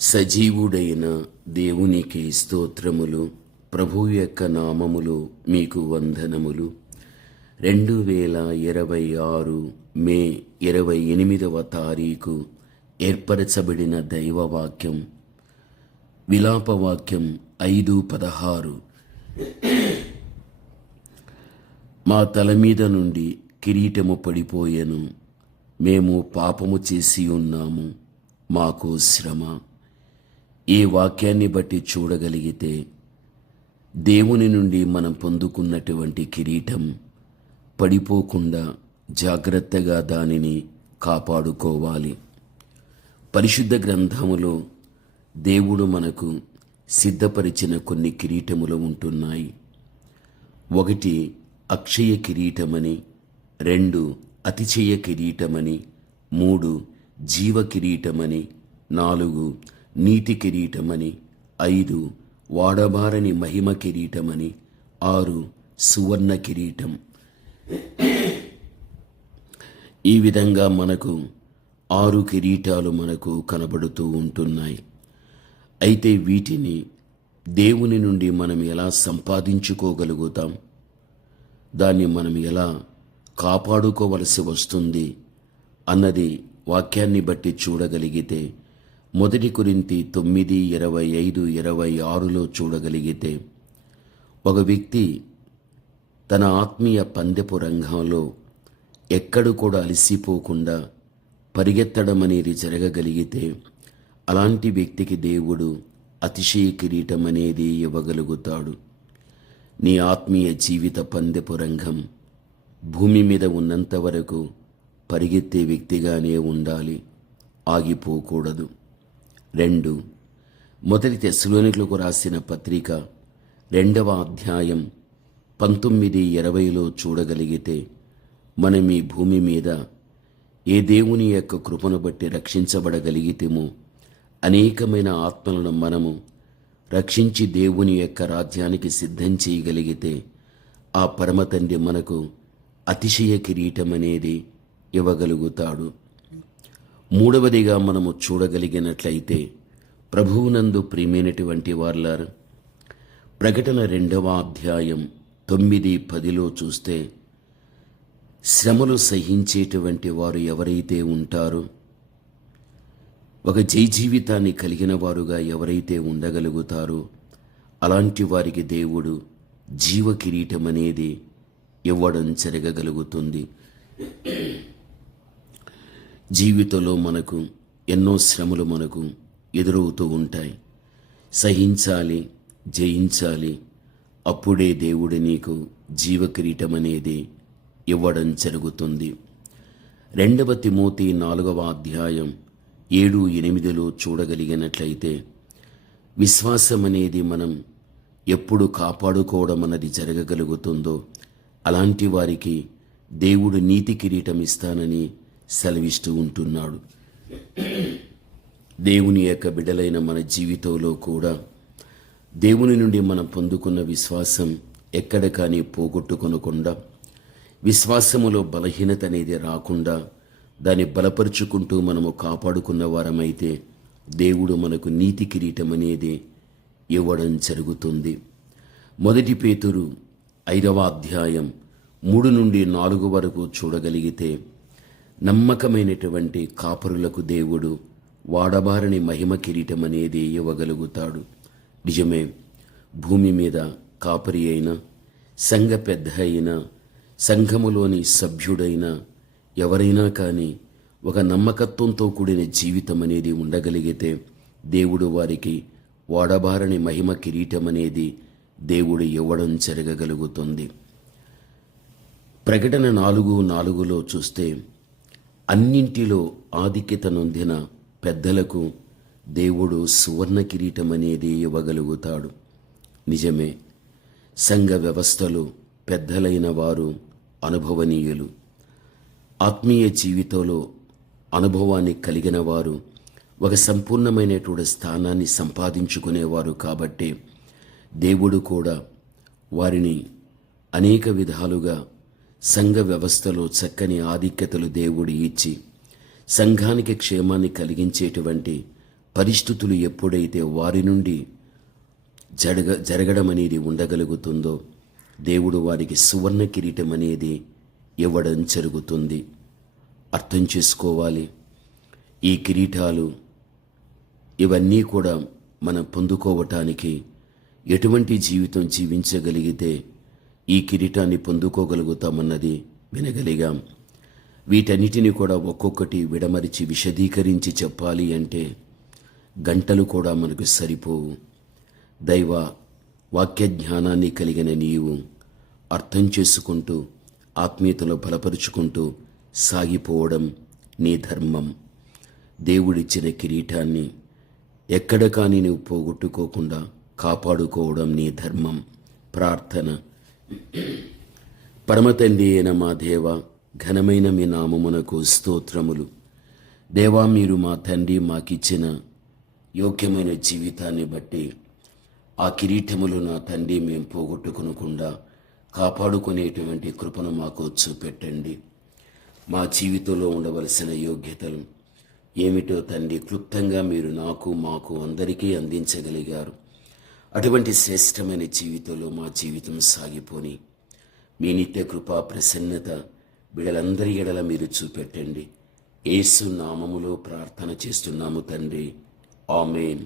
సజీవుడైన దేవునికి స్తోత్రములు. ప్రభు యొక్క నామములు మీకు వందనములు. 2026 మే 28వ తారీఖు ఏర్పరచబడిన దైవవాక్యం విలాపవాక్యం 5:16. మా తల మీద నుండి కిరీటము పడిపోయెను, మేము పాపము చేసి ఉన్నాము, మాకు శ్రమ. ఈ వాక్యాన్ని బట్టి చూడగలిగితే దేవుని నుండి మనం పొందుకున్నటువంటి కిరీటం పడిపోకుండా జాగ్రత్తగా దానిని కాపాడుకోవాలి. పరిశుద్ధ గ్రంథములో దేవుడు మనకు సిద్ధపరిచిన కొన్ని కిరీటములు ఉంటున్నాయి. 1 అక్షయ కిరీటమని, 2 అతిశయ కిరీటమని, 3 జీవ కిరీటమని, 4 నీతి కిరీటమని, 5 వాడబారని మహిమ కిరీటమని, 6 సువర్ణ కిరీటం. ఈ విధంగా మనకు 6 కిరీటాలు మనకు కనబడుతూ ఉంటున్నాయి. అయితే వీటిని దేవుని నుండి మనం ఎలా సంపాదించుకోగలుగుతాం, దాన్ని మనం ఎలా కాపాడుకోవలసి వస్తుంది అన్నది వాక్యాన్ని బట్టి చూడగలిగితే 1 కొరింథీ 9:25-26లో చూడగలిగితే, ఒక వ్యక్తి తన ఆత్మీయ పందెపు రంగంలో ఎక్కడు కూడా అలసిపోకుండా పరిగెత్తడం అనేది జరగగలిగితే అలాంటి వ్యక్తికి దేవుడు అతిశయ కిరీటం అనేది ఇవ్వగలుగుతాడు. నీ ఆత్మీయ జీవిత పందెపు రంగం భూమి మీద ఉన్నంత వరకు పరిగెత్తే వ్యక్తిగానే ఉండాలి, ఆగిపోకూడదు. 2 మొదటి తెస్సలోనికలకు రాసిన పత్రిక 2వ అధ్యాయం 19-20లో చూడగలిగితే, మనం ఈ భూమి మీద ఏ దేవుని యొక్క కృపను బట్టి రక్షించబడగలిగితేమో అనేకమైన ఆత్మలను మనము రక్షించి దేవుని యొక్క రాజ్యానికి సిద్ధం చేయగలిగితే ఆ పరమతండ్రి మనకు అతిశయ కిరీటం అనేది ఇవ్వగలుగుతాడు. 3వదిగా మనము చూడగలిగినట్లయితే, ప్రభువునందు ప్రియమైనటువంటి వారలారా, ప్రకటన 2వ అధ్యాయం 9-10లో చూస్తే, శ్రమలు సహించేటువంటి వారు ఎవరైతే ఉంటారో, ఒక జీవితాన్ని కలిగిన వారుగా ఎవరైతే ఉండగలుగుతారో అలాంటి వారికి దేవుడు జీవ కిరీటం అనేది ఇవ్వడం జరగగలుగుతుంది. జీవితంలో మనకు ఎన్నో శ్రమలు మనకు ఎదురవుతూ ఉంటాయి. సహించాలి, జయించాలి. అప్పుడే దేవుడు నీకు జీవ కిరీటం అనేది ఇవ్వడం జరుగుతుంది. 2వ తిమోతి 4వ అధ్యాయం 7-8లో చూడగలిగినట్లయితే, విశ్వాసం అనేది మనం ఎప్పుడు కాపాడుకోవడం అన్నది జరగగలుగుతుందో అలాంటి వారికి దేవుడు నీతి కిరీటం ఇస్తానని సెలవిస్తూ ఉంటున్నాడు. దేవుని యొక్క బిడ్డలైన మన జీవితంలో కూడా దేవుని నుండి మనం పొందుకున్న విశ్వాసం ఎక్కడ కానీ పోగొట్టుకొనకుండా, విశ్వాసములో బలహీనత అనేది రాకుండా దాన్ని బలపరుచుకుంటూ మనము కాపాడుకున్న వారమైతే దేవుడు మనకు నీతి కిరీటం అనేది ఇవ్వడం జరుగుతుంది. 1 పేతురు 5వ అధ్యాయం 3-4 వరకు చూడగలిగితే, నమ్మకమైనటువంటి కాపరులకు దేవుడు వాడబారని మహిమ కిరీటం అనేది ఇవ్వగలుగుతాడు. నిజమే, భూమి మీద కాపరి అయినా, సంఘ పెద్ద అయినా, సంఘములోని సభ్యుడైన ఎవరైనా కానీ ఒక నమ్మకత్వంతో కూడిన జీవితం అనేది ఉండగలిగితే దేవుడు వారికి వాడబారని మహిమ కిరీటం అనేది దేవుడు ఇవ్వడం జరగగలుగుతుంది. ప్రకటన 4:4లో చూస్తే, అన్నింటిలో ఆధిక్యత నొందిన పెద్దలకు దేవుడు సువర్ణ కిరీటం అనేది ఇవ్వగలుగుతాడు. నిజమే, సంఘ వ్యవస్థలో పెద్దలైన వారు అనుభవనీయులు. ఆత్మీయ జీవితంలో అనుభవాన్ని కలిగిన వారు ఒక సంపూర్ణమైనటువంటి స్థానాన్ని సంపాదించుకునేవారు కాబట్టి దేవుడు కూడా వారిని అనేక విధాలుగా సంఘ వ్యవస్థలో చక్కని ఆధిక్యతలు దేవుడు ఇచ్చి సంఘానికి క్షేమాన్ని కలిగించేటువంటి పరిస్థితులు ఎప్పుడైతే వారి నుండి జరగడం అనేది ఉండగలుగుతుందో దేవుడు వారికి సువర్ణ కిరీటం అనేది ఇవ్వడం జరుగుతుంది. అర్థం చేసుకోవాలి. ఈ కిరీటాలు ఇవన్నీ కూడా మనం పొందుకోవటానికి ఎటువంటి జీవితం జీవించగలిగితే ఈ కిరీటాన్ని పొందుకోగలుగుతామన్నది వినగలిగాం. వీటన్నిటిని కూడా ఒక్కొక్కటి విడమరిచి విశదీకరించి చెప్పాలి అంటే గంటలు కూడా మనకు సరిపోవు. దైవ వాక్య జ్ఞానాన్ని కలిగిన నీవు అర్థం చేసుకుంటూ ఆత్మీయతలో బలపరుచుకుంటూ సాగిపోవడం నీ ధర్మం. దేవుడిచ్చిన కిరీటాన్ని ఎక్కడ కానీ నువ్వు పోగొట్టుకోకుండా కాపాడుకోవడం నీ ధర్మం. ప్రార్థన. పరమతండ్రి అయిన మా దేవ, ఘనమైన మీ నామమునకు స్తోత్రములు. దేవా, మీరు మా తండ్రి మాకిచ్చిన యోగ్యమైన జీవితాన్ని బట్టి ఆ కిరీటములు నా తండ్రి మేము పోగొట్టుకొనకుండా కాపాడుకునేటువంటి కృపను మాకు చూపెట్టండి. మా జీవితంలో ఉండవలసిన యోగ్యతలు ఏమిటో తండ్రి క్లుప్తంగా మీరు నాకు మాకు అందరికీ అందించగలిగారు. అటువంటి శ్రేష్టమైన జీవితంలో మా జీవితం సాగిపోని మీ నిత్య కృపా ప్రసన్నత బిడ్డలందరి ఎడల మీరు చూపెట్టండి. యేసు నామములో ప్రార్థన చేస్తున్నాము తండ్రి. ఆమేన్.